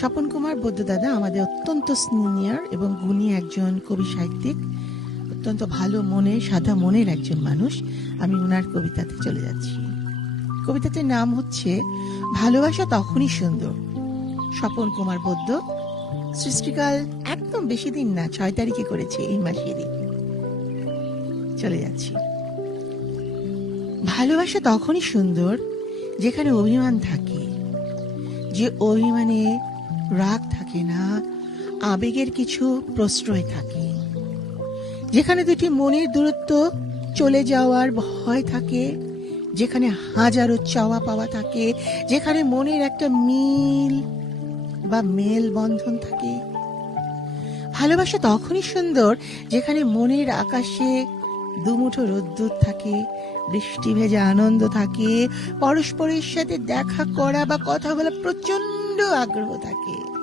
স্বপন কুমার বৌদ্ধদাদা আমাদের অত্যন্ত সিনিয়র এবং গুণী একজন কবি সাহিত্যিক, অত্যন্ত ভালো মনে সাদা মনের একজন মানুষ। আমি ওনার কবিতাতে চলে যাচ্ছি। কবিতাটির নাম হচ্ছে, ভালোবাসা তখনই সুন্দর। স্বপন কুমার বৌদ্ধ, সৃষ্টিকাল একদম বেশি দিন না, ছয় তারিখে করেছে এই মাসেরই চলে যাচ্ছি। ভালোবাসা তখনই সুন্দর যেখানে অভিমান থাকে। যে অভিমানে রাগ থাকে না, আবেগের কিছু প্রশ্রয় থাকে। যেখানে দুটি মনের দূরত্ব চলে যাওয়ার ভয় থাকে, যেখানে হাজারো চাওয়া পাওয়া থাকে, যেখানে মনের একটা মিল বা মেল বন্ধন থাকে। ভালোবাসা তখনই সুন্দর যেখানে মনের আকাশে দুমুঠো রোদ্দুর থাকে, বৃষ্টি ভেজা আনন্দ থাকে, পরস্পরের সাথে দেখা করা বা কথা বলা প্রচণ্ড আগ্রহ থাকে।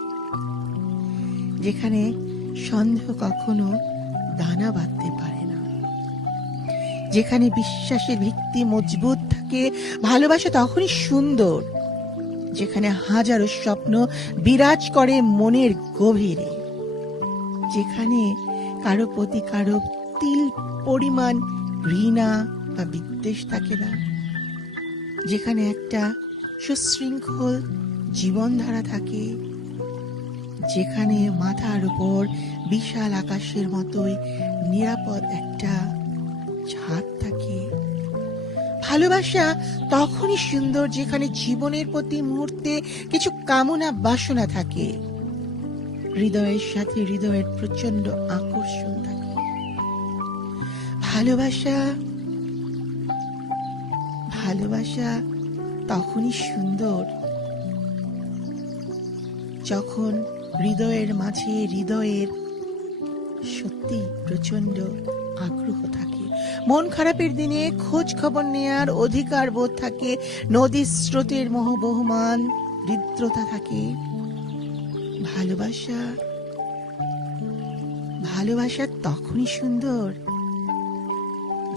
যেখানে সন্দেহ কখনো দানা বাঁধতে পারে না। যেখানে বিশ্বাসের ভিত্তি মজবুত থাকে, ভালোবাসা তখনই সুন্দর। যেখানে হাজারো স্বপ্ন বিরাজ করে মনের গভীরে। যেখানে কারও প্রতি কারও তিল পরিমাণ ঘৃণা বা বিদ্বেষ থাকে না। যেখানে একটা সুশৃঙ্খল জীবনধারা থাকে, যেখানে মাথার উপর বিশাল আকাশের মতোই নিরাপদ একটা ছাদ থাকে। ভালোবাসা তখনই সুন্দর যেখানে জীবনের প্রতি মুহূর্তে কিছু কামনা, বাসনা থাকে। হৃদয়ের সাথে হৃদয়ের প্রচণ্ড আকর্ষণ থাকে। ভালোবাসা ভালোবাসা তখনই সুন্দর। যখন হৃদয়ের মাঝে হৃদয়ের সত্যি প্রচণ্ড আগ্রহ থাকে, মন খারাপের দিনে খোঁজ খবর নেয়ার অধিকার বোধ থাকে নদীর স্রোতের মহবহমান হৃদ্রতা থাকে। ভালোবাসা ভালোবাসা তখনই সুন্দর,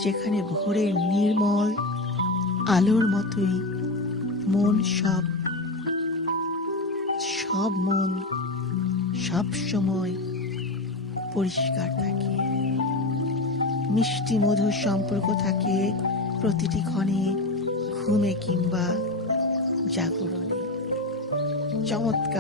যেখানে ভোরের নির্মল আলোর মতোই মন সব সব মন সব সময় পরিষ্কার থাকে। মিষ্টি মধুর সম্পর্ক থাকে প্রতিটি ক্ষণে, ঘুমে কিংবা জাগরণে। চমৎকার।